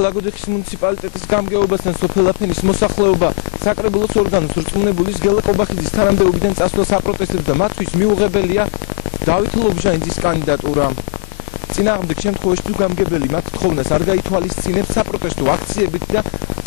ლაგოდეხის მუნიციპალიტეტის გამგეობასთან სოფელ აფენის მოსახლეობა საკრებულოს ორგანოს რწმუნებულის გელა კობახიძის თანამდებობიდან წასვლა საპროტესტებს და მათთვის მიუღებელია დავით ლობჟანიძის კანდიდატურა. წინააღმდეგ შემთხვევაში თუ გამგებელი მათ თხოვნას არ გაითვალისწინებს საპროტესტო აქციებით და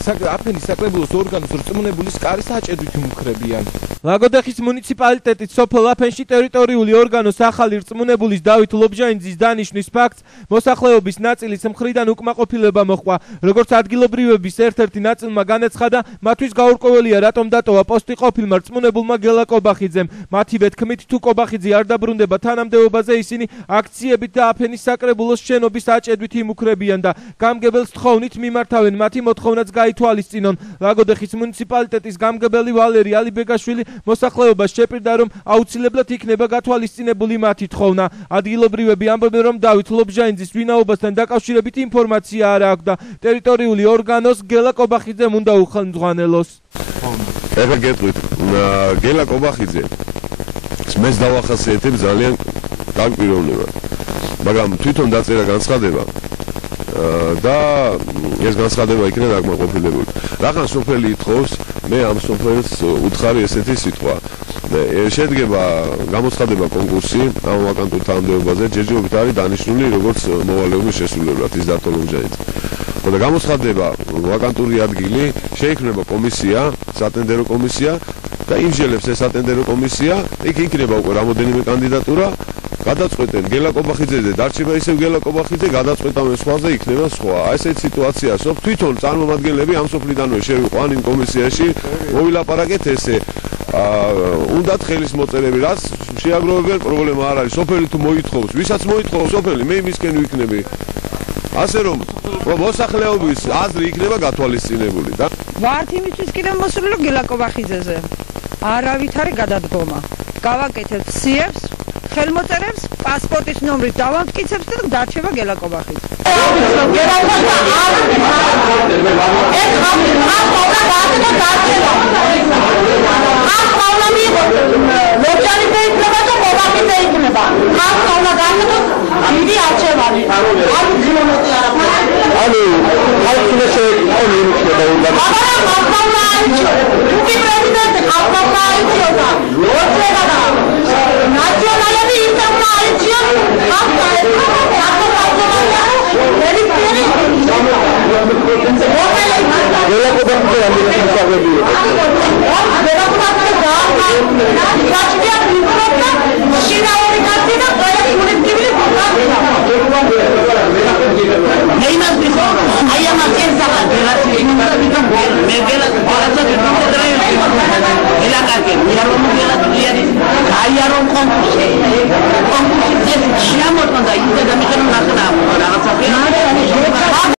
აფენის საკრებულოს ორგანოს რწმუნებულის კარის აჭედვით უმუქრებიან. ლაგოდეხის მუნიციპალიტეტის სოფელ აფენში ტერიტორიული ორგანოს ახალი რწმუნებულის დავით ლობჟანიძის დანიშვნის ფაქტს მოსახლეობის ნაწილის მხრიდან უკმაყოფილება მოჰყვა. როგორც ადგილობრივების ერთ-ერთი ნაწილმა განაცხადა, მათთვის გაურკვეველია რატომ დატოვა პოსტი ყოფილმა რწმუნებულმა გელა კობახიძემ. მათივე თქმით, თუ კობახიძე არ დაბრუნდება თანამდებობაზე, ისინი აქციებით და აფენის საკრებულოს შენობის აჭედვით იმუქრებიან და გამგებელს თხოვნით მიმართავენ მათი მოთხოვნაც გაითვალისწინონ. ლაგოდეხის მუნიციპალიტეტის გამგებელი ვალერი ალიბეგაშვილი მოსახლეობას შეპირდა, რომ აუცილებლად იქნება გათვალისწინებული მათი თხოვნა. ადგილობრივები ამბობენ, რომ დავით ლობჟანიძის ვინაობასთან დაკავშირებით ინფორმაცია არ აქვს და ტერიტორიული ორგანოს გელა კობახიძემ უნდა უხელმძღვანელოს. ეხლა გეტყვით, გელა კობახიძე მეც დავახასიათებ ძალიან განპირობლებად, მაგრამ თვითონ დაწერა განცხადება და ეს განცხადება იქნება დაკმაყოფილებული. რახან სოფელი ითხოვს, მე ამ სოფელს უთხარი ესეთი სიტყვა. შედგება გამოცხადება კონკურსი ამ ვაკანტურ თანამდებობაზე, ჯერჯერობით არის დანიშნული როგორც მოვალეობის შესრულებლად ის დავით ლობჟანიძე. და გამოცხადება ვაკანტური ადგილი, შეიქმნება კომისია, სატენდერო კომისია და იმჟელებს ეს სატენდერო კომისია, იქ იქნება უკვე რამოდენიმე კანდიდატურა. გადაწყვეტენ გელა კობახიძეზე, დარჩება ისევ გელა კობახიძე, გადაწყვეტავენ სხვაზე, იქნება სხვა. აი ესეთი სიტუაციაა, რომ თვითონ წარმომადგენლები ამ სოფლიდანვე შევიყვან იმ კომისიაში, მოვილაპარაკეთ ესე. უნდათ ხელის მოწერები, რაც შეაგროვებენ, პრობლემა არ არის. სოფელი თუ მოითხოვს, ვისაც მოითხოვს სოფელი, მე იმისკენ ვიქნები. ასე რომ მოსახლეობის აზრი იქნება გათვალისწინებული და ვართ იმისთვის კიდევ მოსულო გელა კობახიძეზე. არავითარი გადადგომა. გავაკეთებთ სიებს, ხელმოწერებს, პასპორტის ნომრით დავამტკიცებთ და დარჩება გელა კობახიძე. I